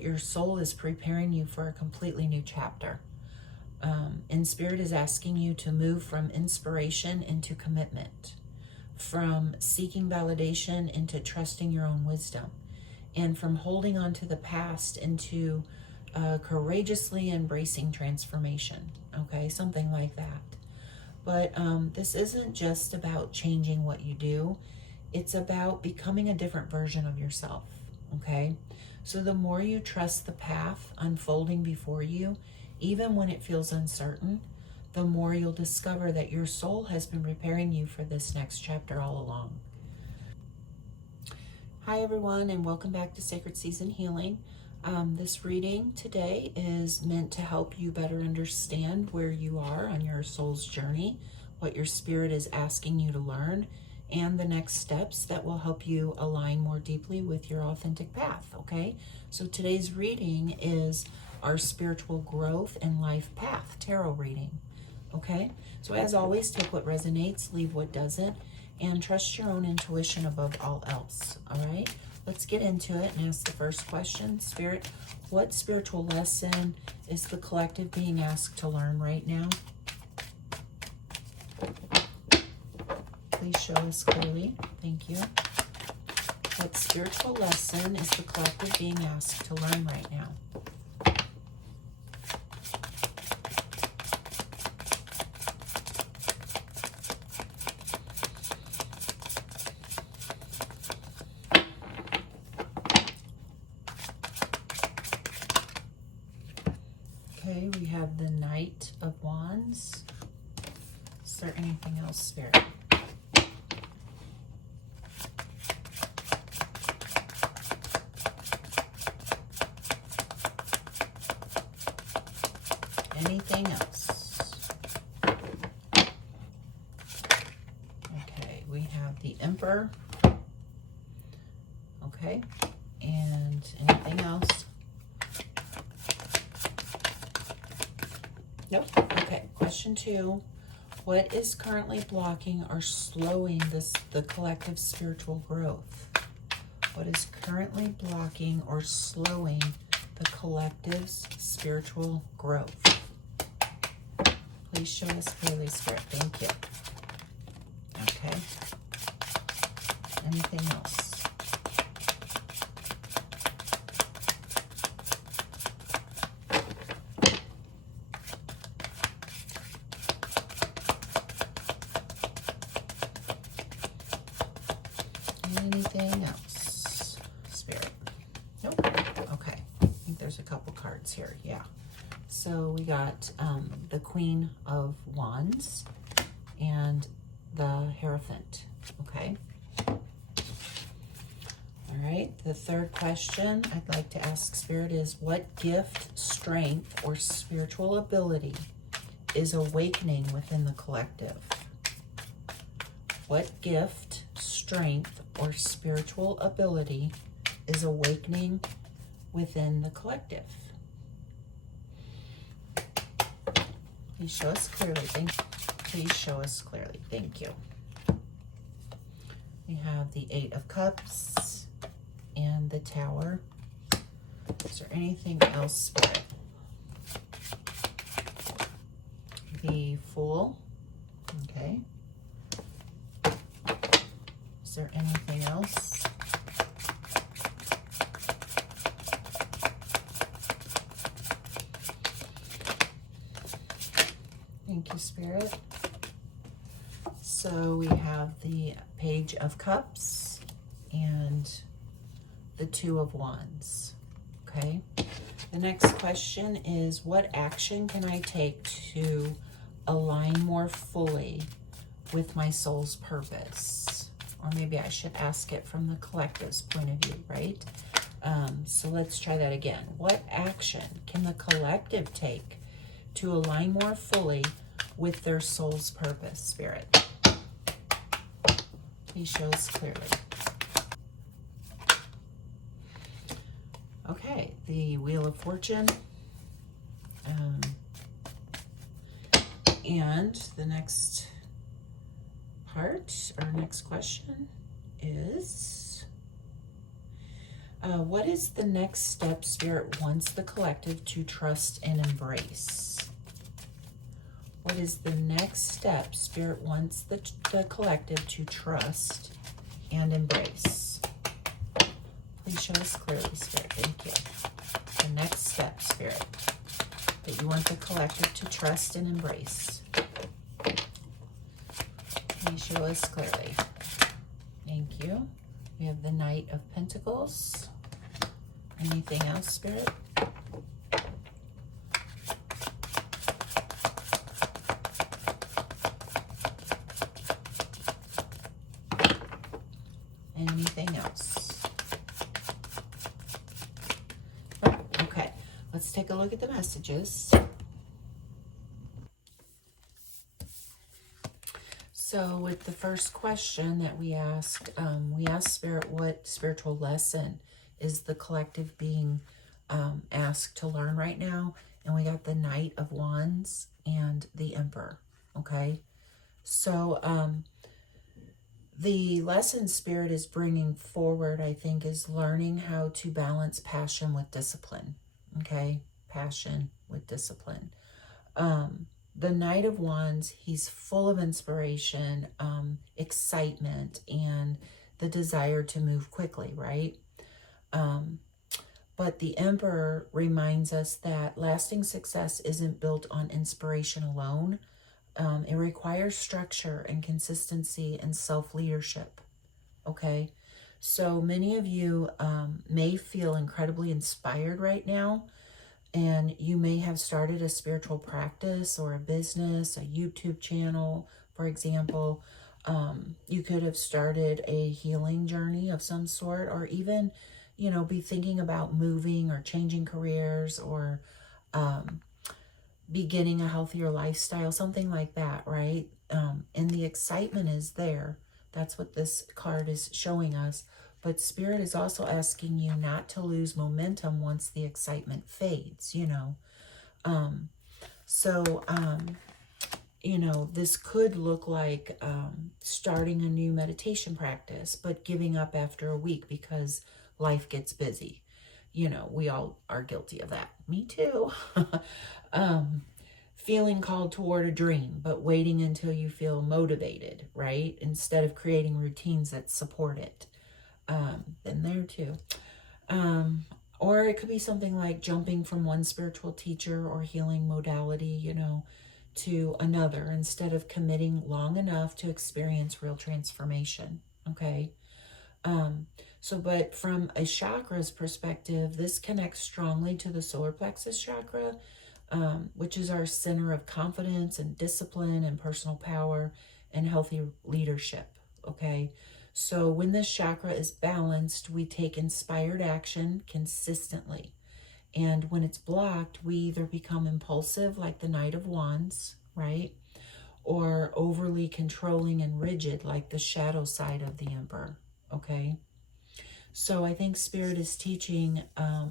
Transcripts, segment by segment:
Your soul is preparing you for a completely new chapter. And Spirit is asking you to move from inspiration into commitment, from seeking validation into trusting your own wisdom, and from holding on to the past into courageously embracing transformation. Okay, something like that. But this isn't just about changing what you do. It's about becoming a different version of yourself. Okay, so the more you trust the path unfolding before you, even when it feels uncertain, the more you'll discover that your soul has been preparing you for this next chapter all along. Hi everyone, and welcome back to Sacred Season Healing. This reading today is meant to help you better understand where you are on your soul's journey, what your spirit is asking you to learn, and the next steps that will help you align more deeply with your authentic path, okay? So today's reading is our spiritual growth and life path tarot reading, okay? So as always, take what resonates, leave what doesn't, and trust your own intuition above all else, all right? Let's get into it and ask the first question. Spirit, what spiritual lesson is the collective being asked to learn right now? Please show us clearly. Thank you. What spiritual lesson is the collective being asked to learn right now? Okay, we have the Knight of Wands. Is there anything else, Spirit? Anything else? Okay, we have the Emperor. Okay, and anything else? Nope. Okay, question 2. What is currently blocking or slowing the collective spiritual growth? What is currently blocking or slowing the collective's spiritual growth? Please show us clearly, Spirit. Thank you. Okay. Anything else? Anything else, Spirit? Nope. Okay. I think there's a couple cards here. Yeah. So we got the Queen of Wands and the Hierophant. Okay. All right. The third question I'd like to ask Spirit is, what gift, strength, or spiritual ability is awakening within the collective? What gift, strength, or spiritual ability is awakening within the collective? Please show us clearly. Please show us clearly. Thank you. We have the 8 of Cups and the Tower. Is there anything else, Spirit? The Fool. Okay. Is there anything else? Thank you, Spirit. So we have the Page of Cups and the 2 of Wands. Okay. The next question is, what action can I take to align more fully with my soul's purpose? Or maybe I should ask it from the collective's point of view, right? So let's try that again. What action can the collective take to align more fully with their soul's purpose, Spirit? Please show us clearly. Okay, the Wheel of Fortune. And the next part, or next question is, What is the next step Spirit wants the collective to trust and embrace? What is the next step Spirit wants the collective to trust and embrace? Please show us clearly, Spirit. Thank you. The next step, Spirit, that you want the collective to trust and embrace. Please show us clearly. Thank you. We have the Knight of Pentacles. Anything else, Spirit? Anything else? Oh, okay, let's take a look at the messages. So with the first question that we asked Spirit, what spiritual lesson is the collective being asked to learn right now? And we got the Knight of Wands and the Emperor, okay? So the lesson Spirit is bringing forward, I think, is learning how to balance passion with discipline, okay? Passion with discipline. The Knight of Wands, he's full of inspiration, excitement, and the desire to move quickly, right? But the Emperor reminds us that lasting success isn't built on inspiration alone. It requires structure and consistency and self-leadership, okay? So many of you may feel incredibly inspired right now, and you may have started a spiritual practice or a business, a YouTube channel, for example. You could have started a healing journey of some sort, or even, you know, be thinking about moving or changing careers, or beginning a healthier lifestyle, something like that, right? And the excitement is there. That's what this card is showing us. But Spirit is also asking you not to lose momentum once the excitement fades, you know. You know, this could look like starting a new meditation practice, but giving up after a week because life gets busy. You know, we all are guilty of that. Me too. Feeling called toward a dream, but waiting until you feel motivated, right? Instead of creating routines that support it. Been there too. Or it could be something like jumping from one spiritual teacher or healing modality, you know, to another instead of committing long enough to experience real transformation, okay? But from a chakra's perspective, this connects strongly to the solar plexus chakra, which is our center of confidence and discipline and personal power and healthy leadership, okay? So when this chakra is balanced, we take inspired action consistently. And when it's blocked, we either become impulsive like the Knight of Wands, right? Or overly controlling and rigid like the shadow side of the Emperor, okay? So I think Spirit is teaching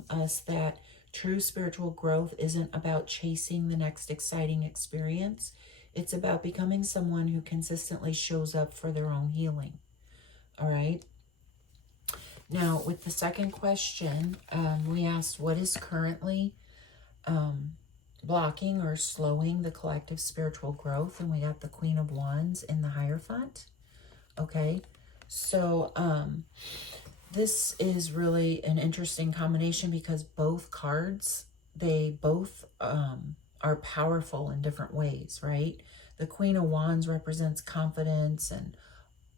us that true spiritual growth isn't about chasing the next exciting experience. It's about becoming someone who consistently shows up for their own healing. All right. Now, with the second question, we asked what is currently blocking or slowing the collective spiritual growth, and we got the Queen of Wands in the Hierophant. Okay, so this is really an interesting combination because both cards, they both are powerful in different ways, right? The Queen of Wands represents confidence and,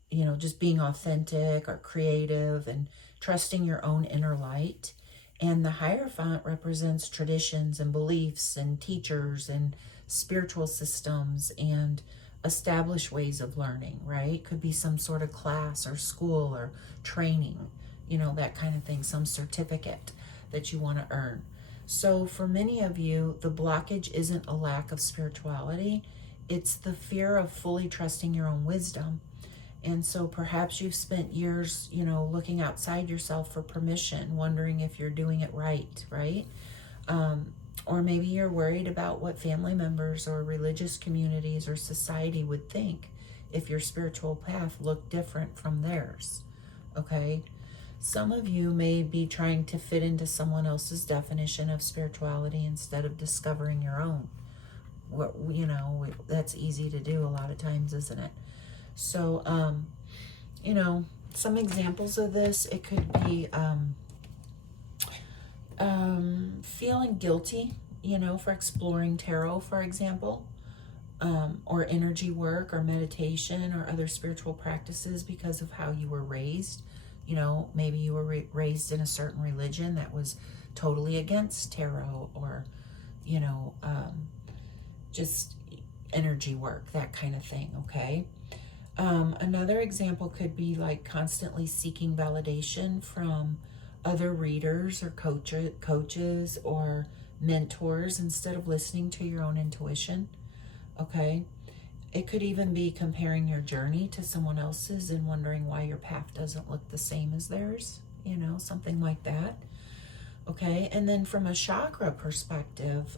you know, just being authentic or creative and trusting your own inner light. And the Hierophant represents traditions and beliefs and teachers and spiritual systems and established ways of learning, right? Could be some sort of class or school or training, you know, that kind of thing, some certificate that you want to earn. So for many of you, the blockage isn't a lack of spirituality. It's the fear of fully trusting your own wisdom. And so perhaps you've spent years, you know, looking outside yourself for permission, wondering if you're doing it right, right? Or maybe you're worried about what family members or religious communities or society would think if your spiritual path looked different from theirs, okay? Some of you may be trying to fit into someone else's definition of spirituality instead of discovering your own. That's easy to do a lot of times, isn't it? So, some examples of this, it could be feeling guilty, for exploring tarot, for example, or energy work or meditation or other spiritual practices because of how you were raised. Maybe you were raised in a certain religion that was totally against tarot, or, just energy work, that kind of thing, okay? Another example could be like constantly seeking validation from other readers or coaches or mentors instead of listening to your own intuition, okay? It could even be comparing your journey to someone else's and wondering why your path doesn't look the same as theirs, something like that. Okay, and then from a chakra perspective,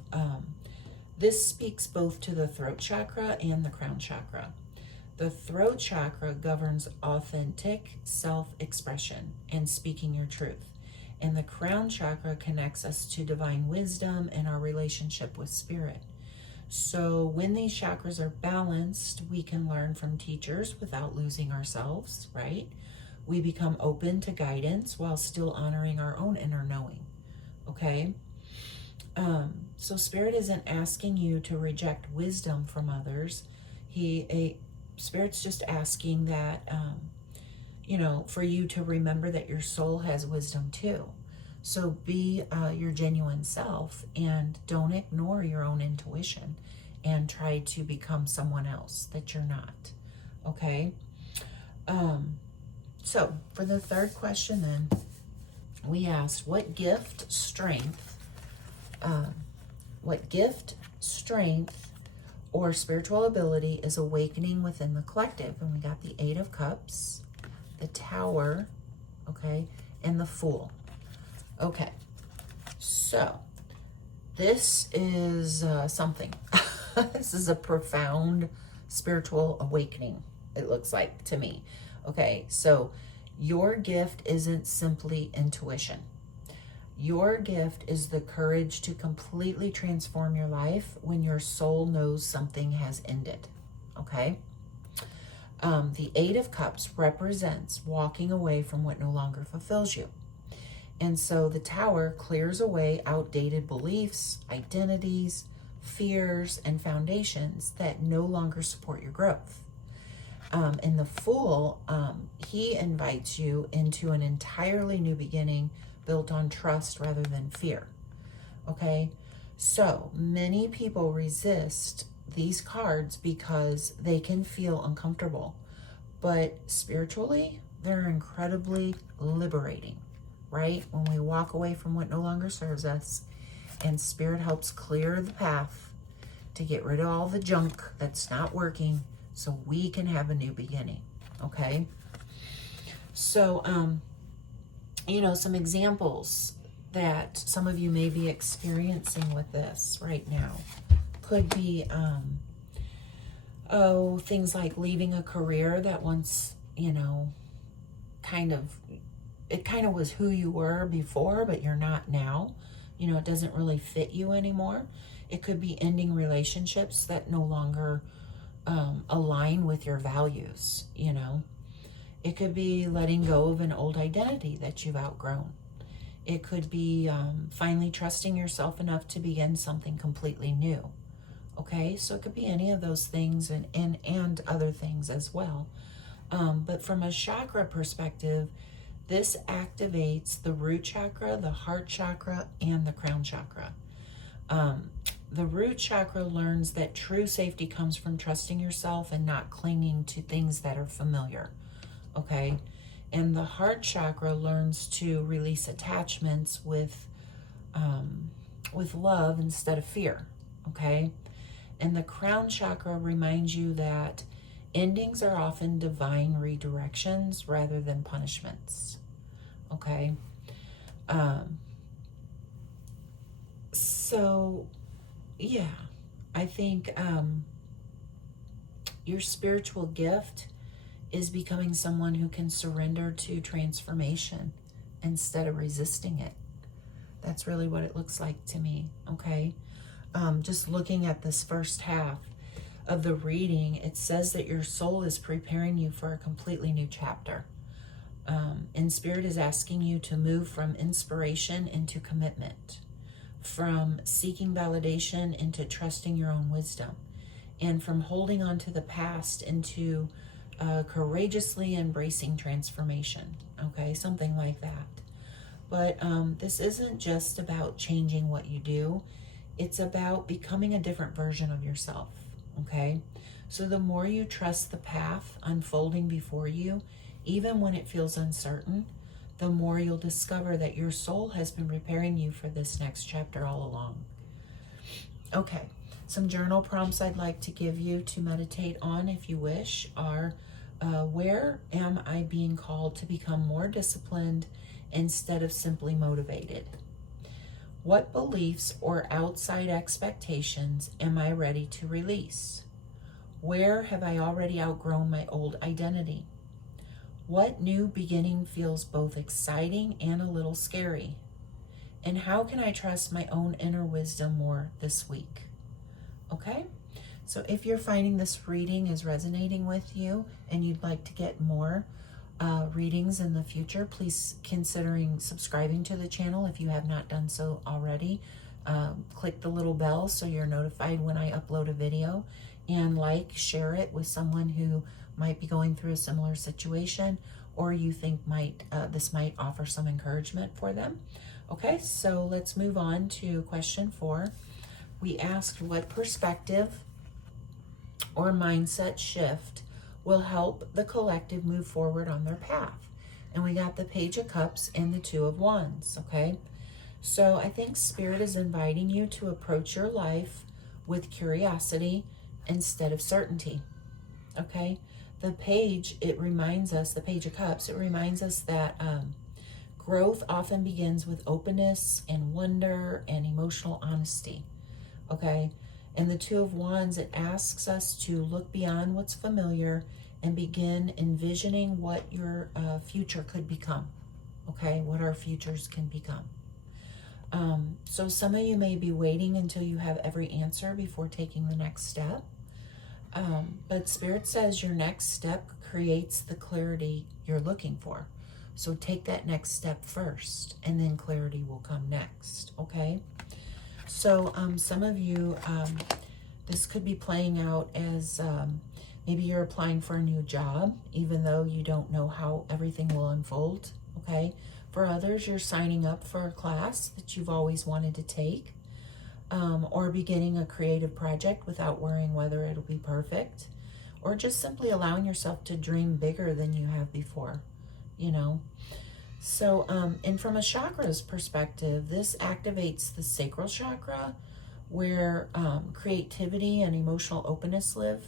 this speaks both to the throat chakra and the crown chakra. The throat chakra governs authentic self-expression and speaking your truth. And the crown chakra connects us to divine wisdom and our relationship with spirit. So when these chakras are balanced, we can learn from teachers without losing ourselves, right? We become open to guidance while still honoring our own inner knowing, okay? So Spirit isn't asking you to reject wisdom from others. Spirit's just asking that, for you to remember that your soul has wisdom too. So be your genuine self and don't ignore your own intuition and try to become someone else that you're not, okay? So for the third question then, we asked, what gift, strength, or spiritual ability is awakening within the collective? And we got the Eight of Cups, the Tower, okay, and the Fool. Okay, so this is something. This is a profound spiritual awakening, it looks like to me. Okay, so your gift isn't simply intuition. Your gift is the courage to completely transform your life when your soul knows something has ended, okay? The Eight of Cups represents walking away from what no longer fulfills you. And so the Tower clears away outdated beliefs, identities, fears, and foundations that no longer support your growth. And the Fool, he invites you into an entirely new beginning built on trust rather than fear. Okay? So many people resist these cards because they can feel uncomfortable. But spiritually, they're incredibly liberating, right? When we walk away from what no longer serves us, and Spirit helps clear the path to get rid of all the junk that's not working so we can have a new beginning, okay? So, some examples that some of you may be experiencing with this right now could be, things like leaving a career that once, kind of was who you were before, but you're not now. It doesn't really fit you anymore. It could be ending relationships that no longer align with your values, It could be letting go of an old identity that you've outgrown. It could be finally trusting yourself enough to begin something completely new. Okay, so it could be any of those things and other things as well. But from a chakra perspective, this activates the root chakra, the heart chakra, and the crown chakra. The root chakra learns that true safety comes from trusting yourself and not clinging to things that are familiar. Okay, and the heart chakra learns to release attachments with love instead of fear. Okay, and the crown chakra reminds you that endings are often divine redirections rather than punishments. Okay, so yeah, I think your spiritual gift is becoming someone who can surrender to transformation instead of resisting it. That's really what it looks like to me, okay? Just looking at this first half of the reading, it says that your soul is preparing you for a completely new chapter. And Spirit is asking you to move from inspiration into commitment, from seeking validation into trusting your own wisdom, and from holding on to the past into courageously embracing transformation, okay? Something like that. But this isn't just about changing what you do. It's about becoming a different version of yourself, okay? So the more you trust the path unfolding before you, even when it feels uncertain, the more you'll discover that your soul has been preparing you for this next chapter all along. Okay, some journal prompts I'd like to give you to meditate on, if you wish, are where am I being called to become more disciplined instead of simply motivated? What beliefs or outside expectations am I ready to release? Where have I already outgrown my old identity? What new beginning feels both exciting and a little scary? And how can I trust my own inner wisdom more this week? Okay? So if you're finding this reading is resonating with you and you'd like to get more readings in the future, please considering subscribing to the channel if you have not done so already. Click the little bell so you're notified when I upload a video, and share it with someone who might be going through a similar situation, or you think this might offer some encouragement for them. Okay, so let's move on to question 4. We asked what perspective or mindset shift will help the collective move forward on their path. And we got the Page of Cups and the Two of Wands, okay? So I think Spirit is inviting you to approach your life with curiosity instead of certainty, okay? The Page, it reminds us, the Page of Cups, it reminds us that growth often begins with openness and wonder and emotional honesty, okay? And the Two of Wands, it asks us to look beyond what's familiar and begin envisioning what your future could become, okay? What our futures can become. So some of you may be waiting until you have every answer before taking the next step. But Spirit says your next step creates the clarity you're looking for. So take that next step first, and then clarity will come next, okay? So some of you, this could be playing out as maybe you're applying for a new job, even though you don't know how everything will unfold, okay? For others, you're signing up for a class that you've always wanted to take, or beginning a creative project without worrying whether it'll be perfect, or just simply allowing yourself to dream bigger than you have before, you know? So, and from a chakra's perspective, this activates the sacral chakra, where creativity and emotional openness live,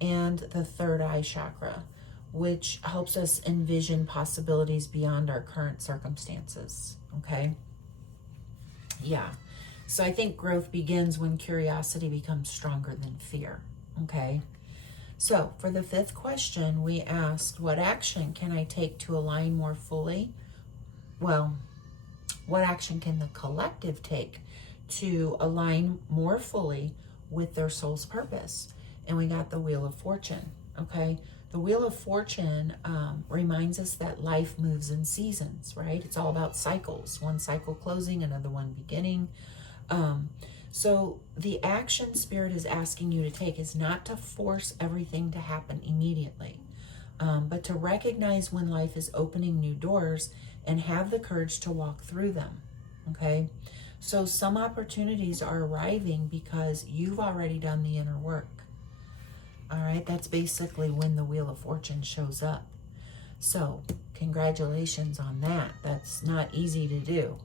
and the third eye chakra, which helps us envision possibilities beyond our current circumstances, okay? Yeah. So I think growth begins when curiosity becomes stronger than fear, okay? So for the 5th question, we asked, what action can I take to align more fully? Well, what action can the collective take to align more fully with their soul's purpose? And we got the Wheel of Fortune, okay? The Wheel of Fortune reminds us that life moves in seasons, right? It's all about cycles. One cycle closing, another one beginning. So the action Spirit is asking you to take is not to force everything to happen immediately, but to recognize when life is opening new doors and have the courage to walk through them, okay? So some opportunities are arriving because you've already done the inner work. All right, that's basically when the Wheel of Fortune shows up. So congratulations on that. That's not easy to do.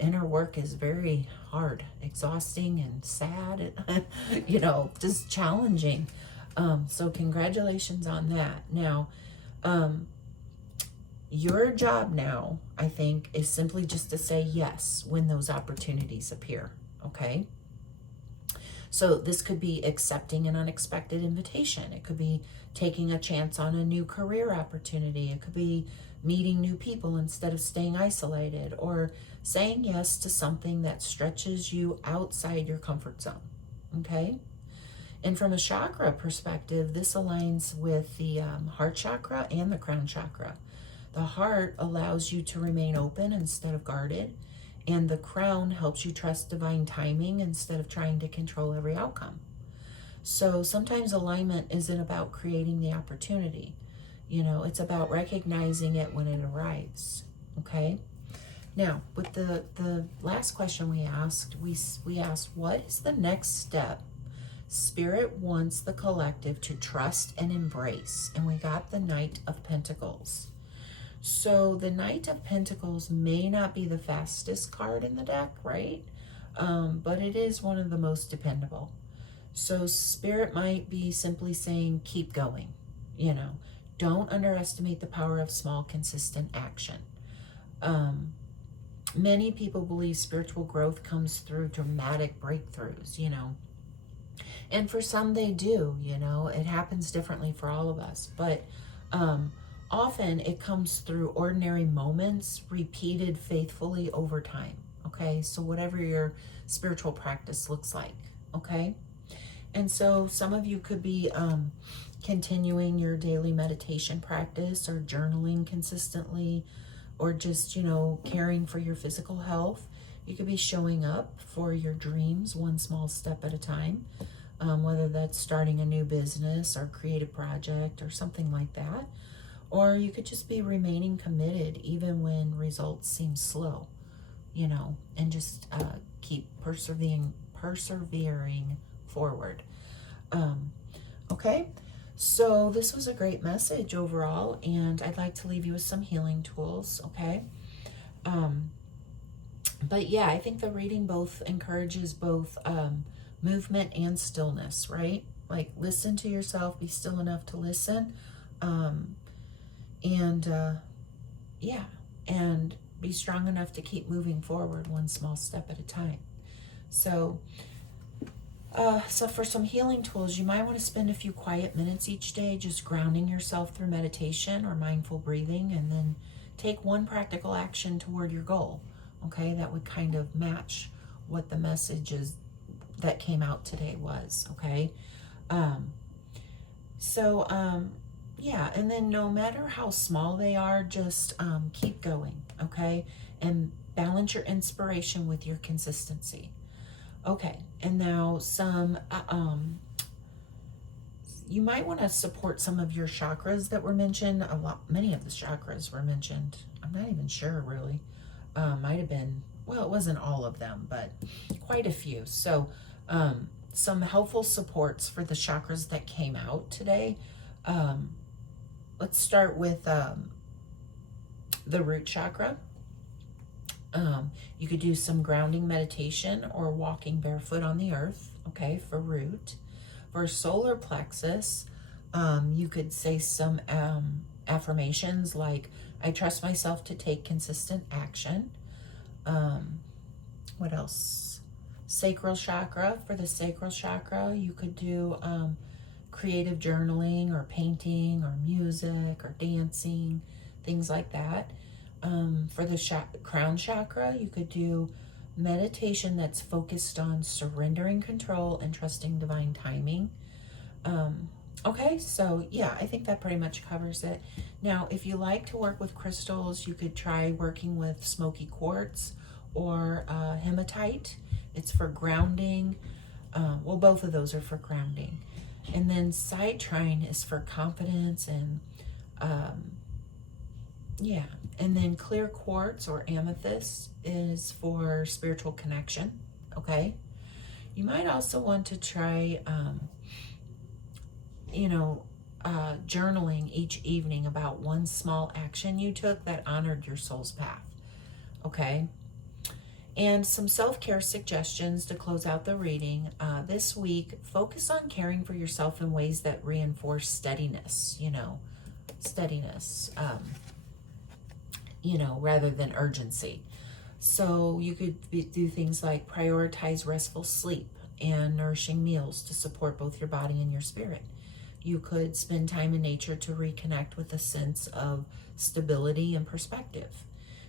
Inner work is very hard, exhausting, and sad, you know, just challenging. So congratulations on that. Now, your job now, I think, is simply just to say yes when those opportunities appear, okay? So this could be accepting an unexpected invitation. It could be taking a chance on a new career opportunity. It could be meeting new people instead of staying isolated, or saying yes to something that stretches you outside your comfort zone. Okay? And from a chakra perspective, this aligns with the heart chakra and the crown chakra. The heart allows you to remain open instead of guarded, and the crown helps you trust divine timing instead of trying to control every outcome. So sometimes alignment isn't about creating the opportunity. It's about recognizing it when it arrives. Okay? Now, with the last question we asked, we asked, what is the next step Spirit wants the collective to trust and embrace? And we got the Knight of Pentacles. So the Knight of Pentacles may not be the fastest card in the deck, right? But it is one of the most dependable. So Spirit might be simply saying, keep going. Don't underestimate the power of small, consistent action. Many people believe spiritual growth comes through dramatic breakthroughs, and for some they do. It happens differently for all of us, but often it comes through ordinary moments repeated faithfully over time. Okay, so whatever your spiritual practice looks like. Okay, and so some of you could be continuing your daily meditation practice, or journaling consistently, or just, caring for your physical health. You could be showing up for your dreams one small step at a time, whether that's starting a new business or creative project or something like that. Or you could just be remaining committed even when results seem slow, and just keep persevering forward. Okay, so this was a great message overall, and I'd like to leave you with some healing tools. Okay, but yeah, I think the reading encourages both movement and stillness, right? Like, listen to yourself, be still enough to listen, and be strong enough to keep moving forward one small step at a time. So for some healing tools, you might want to spend a few quiet minutes each day just grounding yourself through meditation or mindful breathing, and then take one practical action toward your goal. Okay, that would kind of match what the messages that came out today was. Okay, yeah, and then no matter how small they are, just keep going. Okay, and balance your inspiration with your consistency. Okay, and now you might want to support some of your chakras that were mentioned. Many of the chakras were mentioned. I'm not even sure, really. Might have been, well, it wasn't all of them, but quite a few. So some helpful supports for the chakras that came out today. Let's start with the root chakra. You could do some grounding meditation or walking barefoot on the earth, okay, for root. For solar plexus, you could say some affirmations like, I trust myself to take consistent action. What else? Sacral chakra. For the sacral chakra, you could do creative journaling or painting or music or dancing, things like that. For the crown chakra, you could do meditation that's focused on surrendering control and trusting divine timing. Okay, so yeah, I think that pretty much covers it. Now, if you like to work with crystals, you could try working with smoky quartz or hematite. It's for grounding. Well, both of those are for grounding. And then citrine is for confidence and yeah. And then clear quartz or amethyst is for spiritual connection. Okay. You might also want to try, journaling each evening about one small action you took that honored your soul's path. Okay. And some self-care suggestions to close out the reading. This week, focus on caring for yourself in ways that reinforce steadiness, rather than urgency. So you could do things like prioritize restful sleep and nourishing meals to support both your body and your spirit. You could spend time in nature to reconnect with a sense of stability and perspective.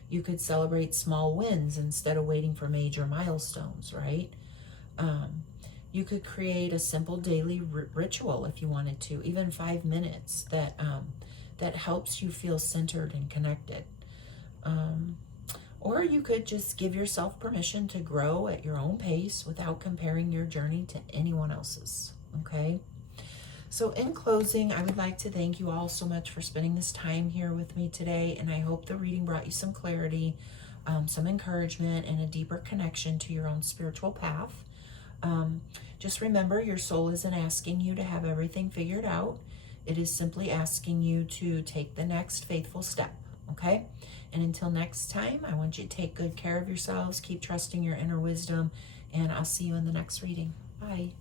You could celebrate small wins instead of waiting for major milestones, right? You could create a simple daily ritual if you wanted to, even 5 minutes, that helps you feel centered and connected. Or you could just give yourself permission to grow at your own pace without comparing your journey to anyone else's, okay? So in closing, I would like to thank you all so much for spending this time here with me today, and I hope the reading brought you some clarity, some encouragement, and a deeper connection to your own spiritual path. Just remember, your soul isn't asking you to have everything figured out. It is simply asking you to take the next faithful step, okay? And until next time, I want you to take good care of yourselves, keep trusting your inner wisdom, and I'll see you in the next reading. Bye.